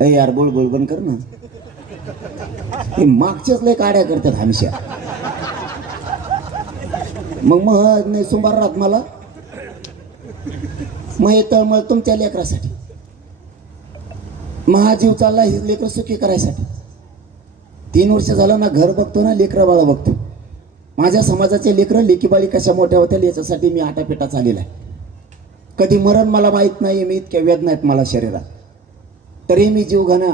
अय यार बोल बंद कर ना. हे मागच्याच लय काड्या करतात हमेशा. मग नाही सुंबार राहत मला. मग हे तळमळ तुमच्या लेकरासाठी. महाजीव चालला हे लेकर सुखी करायसाठी. 3 वर्ष झालं ना घर बघतो ना लेकरं बाळा बघतो. माझ्या समाजाचे लेकरं लेकीबाळी कशा मोठ्या होत्या याच्यासाठी मी आटापिटा चाललेला आहे. कधी मरण मला माहीत नाही. मी इतक्या वेदना आहेत मला शरीरात, तरी मी जीवघेणा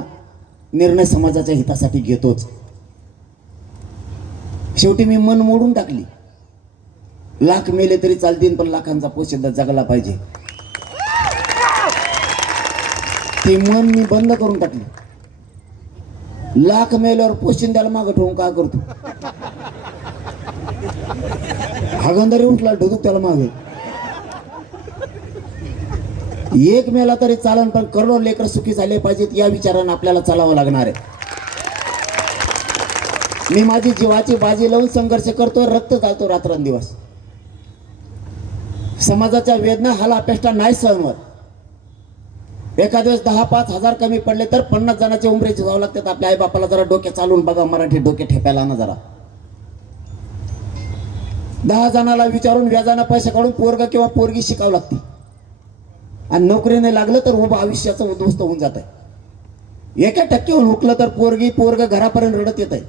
निर्णय समाजाच्या हितासाठी घेतोच. शेवटी मी मन मोडून टाकली. लाख मेले तरी चालतील पण लाखांचा पोशिंदा जगला पाहिजे. ते मन मी बंद करून टाकले. लाख मेल्यावर पोशिंद्याला मागं ठेवून काय करतो. हागंदारी उठला ढुकूक त्याला मागे. एक मेला तरी चालन पण करोडो लेकर सुखी झाले पाहिजेत या विचारानं आपल्याला चालावं लागणार आहे. मी माझी जीवाची बाजी लावून संघर्ष करतोय. रक्त घालतो रात्रंदिवस. समाजाच्या वेदना हाला अपेक्षा नाही सहन होत. एका दिवस 10-5 हजार कमी पडले तर 50 जणांचे उमरेचे जावं लागतात. आपल्या आई बापाला जरा डोके चालून बघा. मराठी डोके ठेपायला ना जरा. 10 जणाला विचारून व्याजानं पैसे काढून पोरगा किंवा पोरगी शिकावं लागते. आणि नोकरीने लागलं तर उभं आयुष्याचं उद्ध्वस्त होऊन जात आहे. 1% होऊन हुकलं तर पोरग घरापर्यंत रडत येत आहे.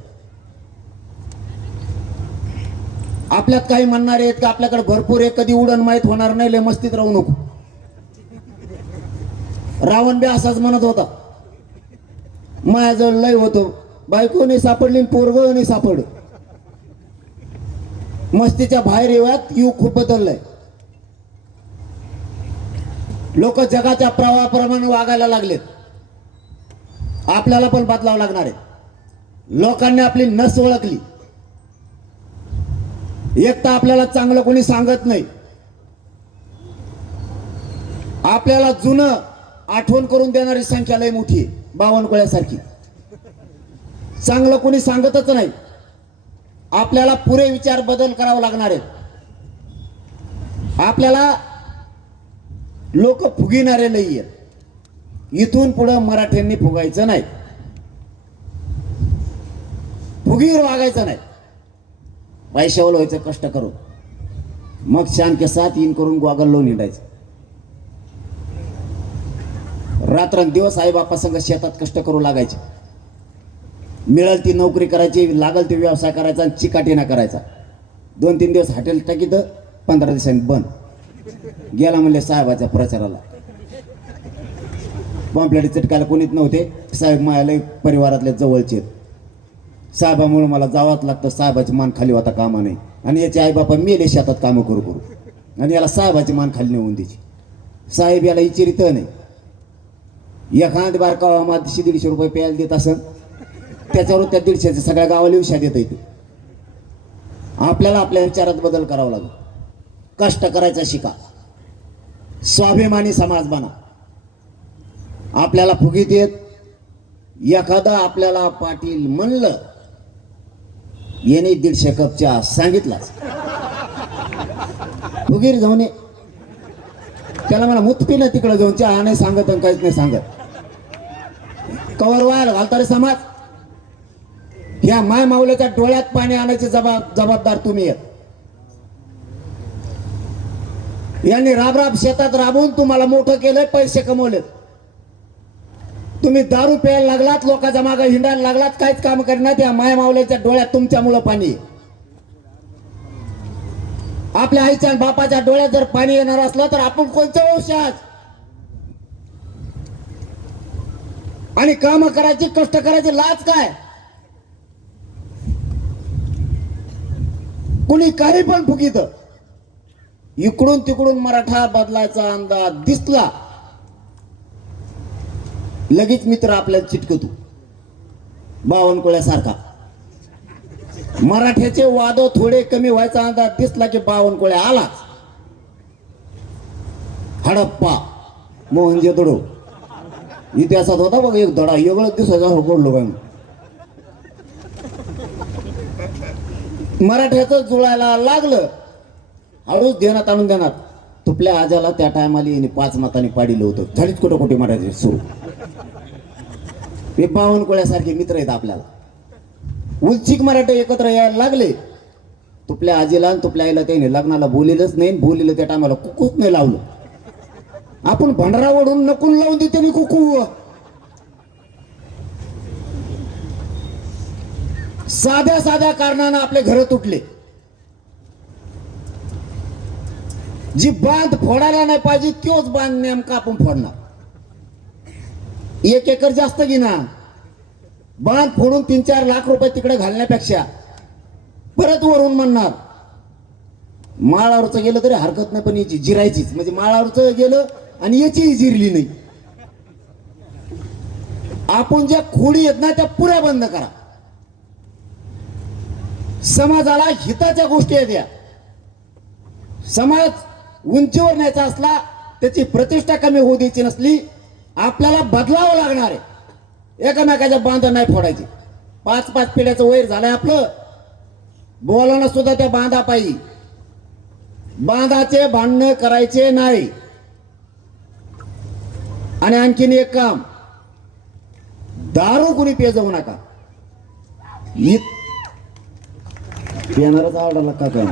आपल्यात काही म्हणणारे आहेत की आपल्याकडे भरपूर आहे, कधी उडण माहीत होणार नाही, लय मस्तीत राहू नको. रावण बी असाच म्हणत होता. माझ्याजवळ लय होतो, बायको नाही सापडली, पोरग नाही सापड. मस्तीच्या बाहेर येऊयात युग खूप बदललंय. लोक जगाच्या प्रवाहाप्रमाणे वागायला लागलेत. आपल्याला पण बदलावं लागणार आहे. लोकांनी आपली नस ओळखली. एक तर आपल्याला चांगलं कोणी सांगत नाही. आपल्याला जुनं आठवण करून देणारी संख्या लय मोठी आहे, बावनकुळ्यासारखी. चांगलं कोणी सांगतच नाही. आपल्याला पुरे विचार बदल करावा लागणार आहेत. आपल्याला लोक फुगिणारे नाहीये. इथून पुढं मराठ्यांनी फुगायचं नाही, फुगीर वागायचं नाही. पैशावर व्हायचं कष्ट करून, मग शान के साथ इन करून गोगल लोन हिंडायचं. रात्रंदिवस आई बापा संग शेतात कष्ट करू लागायचे. मिळेल ती नोकरी करायची, लागल ती व्यवसाय करायचा आणि चिकाटीना करायचा. 2-3 दिवस हॉटेल टाकीत, 15 दिवसांनी बंद. गेला म्हणले साहेबाच्या प्रचाराला. पॉम्पलेट चिटकायला कोणीच नव्हते. साहेब मायाला परिवारातल्या जवळचे. साहेबामुळे मला जावंच लागतं. साहेबाची मान खाली होता कामा नाही. आणि याचे आई बापा मेले शेतात कामं करू करू, आणि याला साहेबाची मान खाली नेऊन द्यायची. साहेब याला इचिरित नाही. एखाद बारका 100-150 रुपये प्यायला देत असं, त्याच्यावर त्या 150चे सगळ्या गावाला विषय देत येते. आपल्याला आपल्या विचारात बदल करावा लागतो. कष्ट करायचा शिका. स्वाभिमानी समाज बना. आपल्याला फुगीत येत. एखादा आपल्याला पाटील म्हणलं, येणे 150 कप चहा सांगितलाच, फुगीर जाऊन त्याला मला मुतपीला तिकडे जाऊन चहा नाही सांगत आणि काहीच नाही सांगत. कवर व्हायला घालता रे समाज. ह्या माय माऊल्याच्या डोळ्यात पाणी आणायचे जबाबदार तुम्ही आहेत. यांनी राब शेतात राबून तुम्हाला मोठं केलंय, पैसे कमवलेत. तुम्ही दारू प्यायला लागलात, लोकांच्या मागे हिंडायला लागलात, काहीच काम करण्यात. या माय माऊल्याच्या डोळ्यात तुमच्यामुळं पाणी. आपल्या आईच्या बापाच्या डोळ्यात जर पाणी येणार असलं तर आपण कोणत्या वंशात. आणि काम करायची, कष्ट करायची लाज काय. कुणी काही पण फुकीत. इकडून तिकडून मराठा बदलायचा अंदाज दिसला, लगेच मित्र आपल्याला चिटकतो. बावनकुळ्यासारखा. मराठ्याचे वाद थोडे कमी व्हायचा अंदाज दिसला की बावनकुळ्या आलाच. हडप्पा मोहनजोदडो इतिहासात होता बघ एक धडा, एवढं दिसायचा होडलो काय. मराठ्याचं जुळायला लागलं, हळूच देण्यात आणून देणार. तुपल्या आजाला त्या टायमाला 5 मतांनी पाडिलं होतं. झालीच कुठं कुठे मराठी सुरू. हे बावनकुळ्यासारखे मित्र आहेत आपल्याला. उलचिक मराठे एकत्र यायला लागले. तुपल्या आजीला आणि तुपल्या आईला त्याने लग्नाला बोलिलंच नाही, बोलिलं त्या टायमाला कुकूच नाही लावलं. आपण भंडारा ओढून नकून लावून देते नि कुकू. साध्या साध्या कारणानं आपले घर तुटले. जी बांध फोडायला नाही पाहिजे तोच बांध नेमका आपण फोडणार. 1 एकर जास्त घेणार, बांध फोडून 3-4 लाख रुपये तिकडे घालण्यापेक्षा परत वरून म्हणणार माळावरचं गेलं तरी हरकत नाही, पण याची जिरायचीच. म्हणजे माळावरचं गेलं आणि याचीही जिरली नाही. आपण ज्या खोडी आहेत ना त्या पुऱ्या बंद करा. समाजाला हिताच्या गोष्टी आहेत या. समाज उंचीवर न्यायचा असला, त्याची प्रतिष्ठा कमी होऊ द्यायची नसली, आपल्याला बदलावं लागणार आहे. एकामेकाच्या बांध नाही फोडायचे. 5-5 पिढ्याचं वैर झालंय आपलं. बोलानं सुद्धा त्या बांधा पाहिजे. बांधाचे भांडणं करायचे नाही. आणि आणखीन एक काम, दारू कुणी पे जाऊ नका. पेणारच आवडला का काय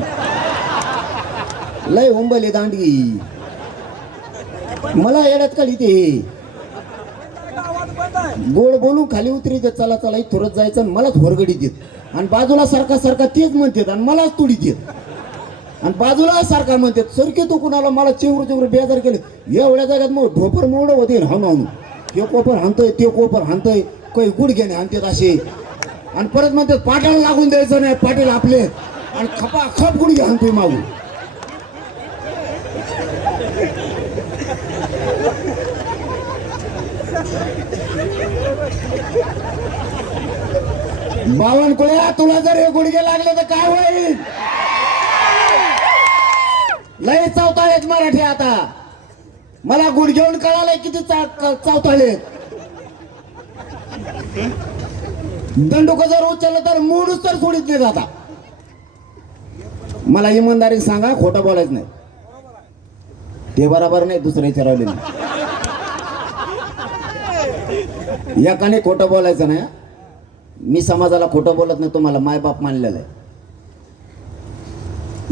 लय उंबली दांडगी मला येड्यात काढी. ते गोड बोलून खाली उतरी देत, चला चला थोडत जायचं आणि मलाच होरगडी देत. आणि बाजूला सारखा सारखा तेच म्हणतात आणि मलाच तुडी देत. आणि बाजूला सारखा म्हणतात सरके तू कुणाला. मला चिवर बेजार केले. एवढ्या जागात मग ढोपर मोड होते हाणून. ते कोपर हाणतोय, ते कोपर हाणतोय, काही गुडघ्याने हाणतात असे. आणि परत म्हणतात पाटाला लागून द्यायचं नाही, पाटील आपले. आणि खपा खप गुडघे हाणतोय मागून. बावनकुळ्या तुला जर हे गुडघे लागले तर काय होईल. लय चावताळेत मराठी आता. मला गुडघेऊन कळालंय किती चावताळेत. दंडुक जर उचललं तर मूडच तर सोडित नाही जाता. मला इमानदारी सांगा, खोटं बोलायचं नाही. ते बरोबर नाही, दुसरे विचारवले नाही. एकाने खोटं बोलायचं नाही. मी समाजाला खोटं बोलत नाही, तुम्हाला मायबाप मानलेलं आहे.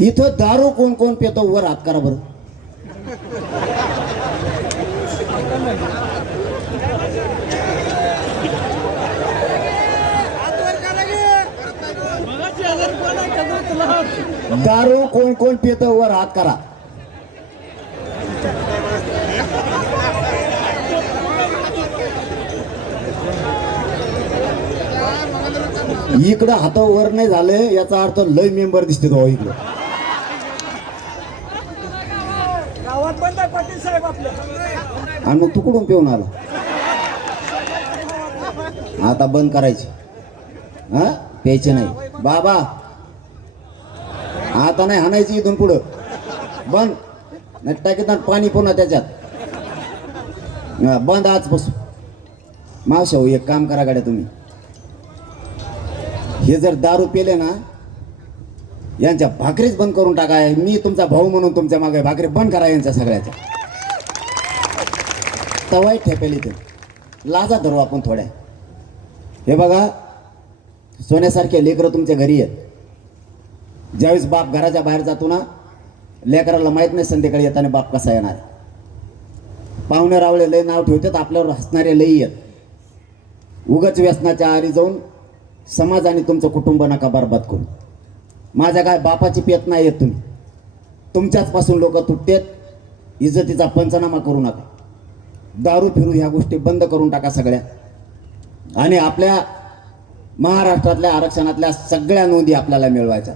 इथं दारू कोण कोण पितो वर हात करा बरं. दारू कोण कोण पितो वर हात करा. इकडं हात वर नाही झाले याचा अर्थ लय मेंबर दिसते तो इकडं. आणि मग तू कुठून पिऊन आला. आता बंद करायची. हा प्यायचे नाही बाबा. आता नाही हाणायची इथून पुढं. बंद. नाही टाकीत पाणी पुन्हा त्याच्यात. बंद आजपासून. मावशा हो एक काम करा गाड्या तुम्ही. हे जर दारू पेले ना, यांच्या भाकरीच बंद करून टाकाय. मी तुमचा भाऊ म्हणून तुमच्या मागे भाकरी बंद करा यांच्या सगळ्याच्या. तवाय ठेपेली ते लाजा धरू आपण थोड्या. हे बघा सोन्यासारखे लेकरं तुमच्या घरी आहेत. ज्यावेळेस बाप घराच्या बाहेर जातो ना, लेकराला माहित नाही संध्याकाळी येताना बाप कसा येणार. पाहुणे रावळे लय नाव ठेवतात, आपल्यावर हसणारे लई आहेत. उगाच व्यसनाच्या आरी जाऊन समाज आणि तुमचं कुटुंब नका बरबाद करू. माझ्या काय बापाची पेत नाही येत तुम्ही. तुमच्याच पासून लोक तुटतेत. इज्जतीचा पंचनामा करू नका. दारू फिरू ह्या गोष्टी बंद करून टाका सगळ्या. आणि आपल्या महाराष्ट्रातल्या आरक्षणातल्या सगळ्या नोंदी आपल्याला मिळवायच्या.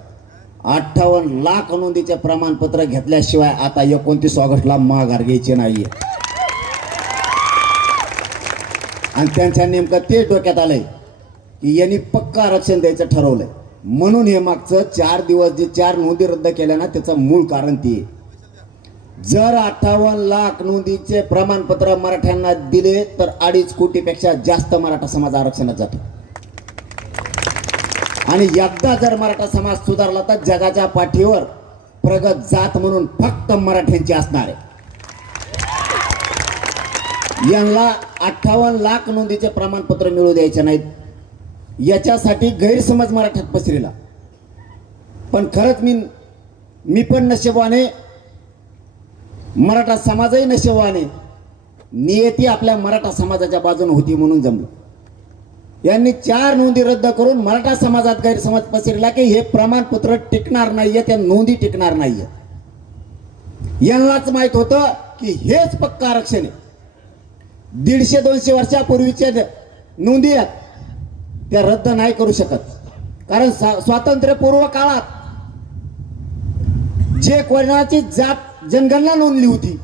58 लाख नोंदीचे प्रमाणपत्र घेतल्याशिवाय आता 29 ऑगस्टला माघार घ्यायची नाहीये. आणि त्यांच्या नेमकं ते डोक्यात आलंय की यांनी पक्का आरक्षण द्यायचं ठरवलंय. म्हणून हे मागचं 4 दिवस जे 4 नोंदी रद्द केल्या ना, त्याचं मूळ कारण ते. जर 58 लाख नोंदीचे प्रमाणपत्र मराठ्यांना दिले तर 2.5 कोटीपेक्षा जास्त मराठा समाज आरक्षणात जातो. आणि एकदा जर मराठा समाज सुधारला तर जगाच्या पाठीवर प्रगत जात म्हणून फक्त मराठ्यांची असणार आहे. यांना 58 लाख नोंदीचे प्रमाणपत्र मिळू द्यायचे नाहीत. याच्यासाठी गैरसमज मराठ्यात पसरला. पण खरंच मी पण नशिबवाने, मराठा समाजही नशिबवाने, नियती आपल्या मराठा समाजाच्या बाजूने होती म्हणून जमलं. यांनी 4 नोंदी रद्द करून मराठा समाजात गैरसमज पसरला की हे प्रमाणपत्र टिकणार नाहीये, त्या नोंदी टिकणार नाहीये. यांनाच माहित होतं की हेच पक्का आरक्षण आहे. 150-200 वर्षापूर्वीच्या नोंदी आहेत त्या रद्द नाही करू शकत. कारण स्वातंत्र्यपूर्व काळात जे कोणाची जात जनगणना नोंदली होती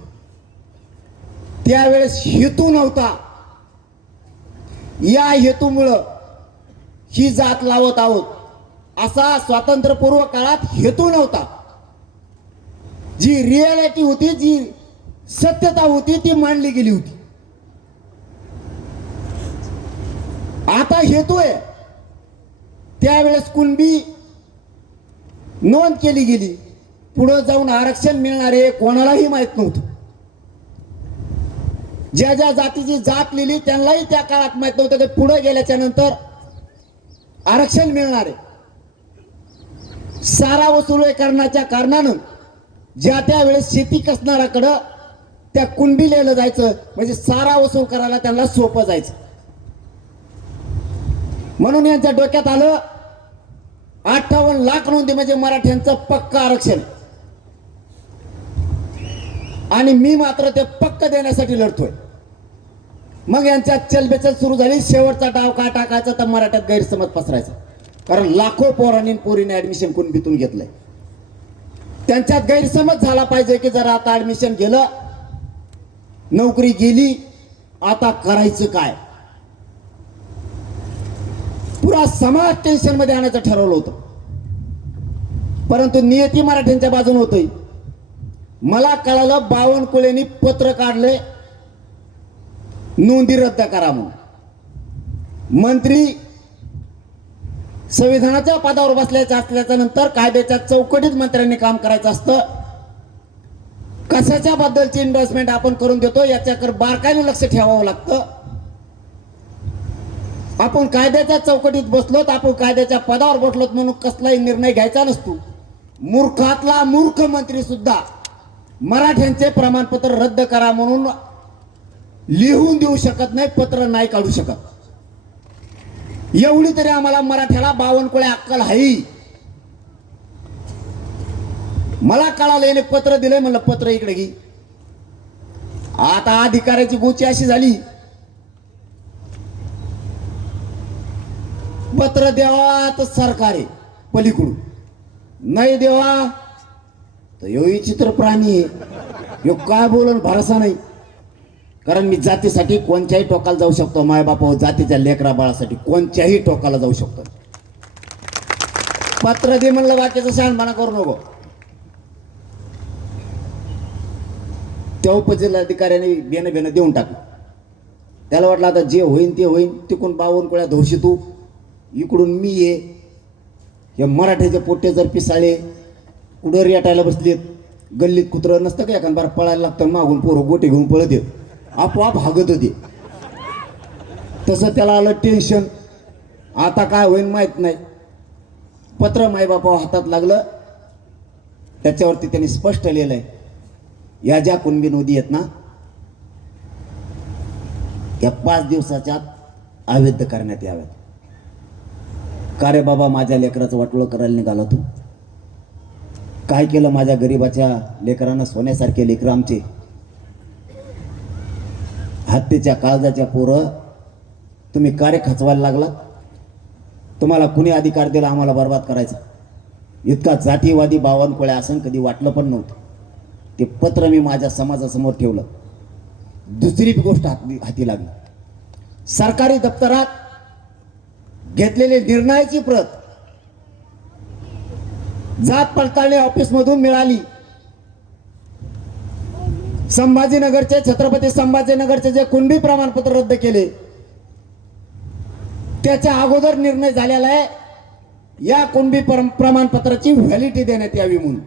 त्यावेळेस हेतू नव्हता. या हेतूमुळं ही जात लावत आहोत असा स्वातंत्र्यपूर्व काळात हेतू नव्हता. जी रियालिटी होती, जी सत्यता होती ती मांडली गेली होती. आता हेतू आहे. त्यावेळेस कुणबी नोंद केली गेली. पुढे जाऊन आरक्षण मिळणार आहे कोणालाही माहित नव्हतं. ज्या ज्या जातीची जात लिहिली त्यांनाही त्या काळात माहित नव्हतं की पुढे गेल्याच्या नंतर आरक्षण मिळणार आहे. सारा वसुलीकरणाच्या कारणानं ज्या त्या वेळेस शेती कसणाऱ्याकडं त्या कुणबी लिहिलं जायचं, म्हणजे सारा वसूल करायला त्यांना सोपं जायचं. म्हणून यांच्या डोक्यात आलं 58 लाख नोंदी म्हणजे मराठ्यांचं पक्का आरक्षण. आणि मी मात्र ते पक्क देण्यासाठी लढतोय. मग यांच्या चलबेचल सुरू झाली. शेवटचा डाव का टाकायचा तर मराठ्यात गैरसमज पसरायचा. कारण लाखो पोरांनी पोरीने ऍडमिशन कुणबीतून घेतलंय. त्यांच्यात गैरसमज झाला पाहिजे की जर आता ऍडमिशन गेलं, नोकरी गेली, आता करायचं काय. पुरा समाज टेन्शन मध्ये आणायचं ठरवलं होतं. परंतु नियती मराठ्यांच्या बाजूने होती. मला कळालं बावनकुळेंनी पत्र काढले नोंदी रद्द करा म्हणून. मंत्री संविधानाच्या पदावर बसल्याच्या असल्याच्या नंतर कायद्याच्या चौकटीत मंत्र्यांनी काम करायचं असतं. कशाच्या बद्दलची इन्व्हेस्टमेंट आपण करून देतो याच्याकडे बारकाईने लक्ष ठेवावं लागतं. आपण कायद्याच्या चौकटीत बसलोत, आपण कायद्याच्या पदावर बसलोत म्हणून कसलाही निर्णय घ्यायचा नसतो. मूर्खातला मूर्ख मंत्री सुद्धा मराठ्यांचे प्रमाणपत्र रद्द करा म्हणून लिहून देऊ शकत नाही, पत्र नाही काढू शकत. एवढी तरी आम्हाला मराठ्याला बावनकुळे अक्कल आहे. मला कळालं याने पत्र दिलंय, म्हणलं पत्र इकडे घे. आता अधिकाऱ्याची गोची अशी झाली, पत्र द्यावा तर सरकार आहे पलीकडून, नाही देवा तर यो विचित्र प्राणी आहे, यो काय बोलून भरोसा नाही. कारण मी जातीसाठी कोणत्याही टोकाला जाऊ शकतो. मायबापा जातीच्या लेकरा बाळासाठी कोणत्याही टोकाला जाऊ शकतो. पत्र दे म्हणलं, बाकीचं शहाणपणा करू नको. त्या उपजिल्हाधिकाऱ्याने बेनं देऊन टाकलं. त्याला वाटलं आता जे होईन ते होईन. तिकडून बावनकुळ्या धोशी तू, इकडून मी ये. हे मराठ्याचे पोट्टे जर पिसाळे कुठं रेटायला बसलेत, गल्लीत कुत्रं नसतं का एखाद बार पळायला लागतं, मागून पोरं गोटे घेऊन पळत येत, आपोआप हागत होते. तसं त्याला आलं टेन्शन. आता काय होईन माहित नाही. पत्र मायबापा हातात लागलं. त्याच्यावरती त्यांनी स्पष्ट लिहिलंय, या ज्या कुणबी नोंदी आहेत ना या 5 दिवसाच्या आत अवैध करण्यात याव्यात. का रे बाबा, माझ्या लेकराचं वाटोळं करायला निघाला तू? काय केलं माझ्या गरीबाच्या लेकरांना? सोन्यासारखे लेकरं आमचे, हत्तीच्या काळजाच्या पोरं तुम्ही कार्य खचवायला लागला. तुम्हाला कुणी अधिकार दिला आम्हाला बर्बाद करायचा? इतका जातीवादी बावनकुळे असं कधी वाटलं पण नव्हतं. ते पत्र मी माझ्या समाजासमोर ठेवलं. दुसरी गोष्ट हाती लागली. सरकारी दप्तरात घेतलेली निर्णयाची प्रत जात पडताळणी ऑफिस मधून मिळाली. संभाजीनगरचे, छत्रपती संभाजीनगरचे जे कुणबी प्रमाणपत्र रद्द केले त्याच्या अगोदर निर्णय झालेला आहे या कुणबी प्रमाणपत्राची व्हॅलिडिटी देण्यात यावी म्हणून.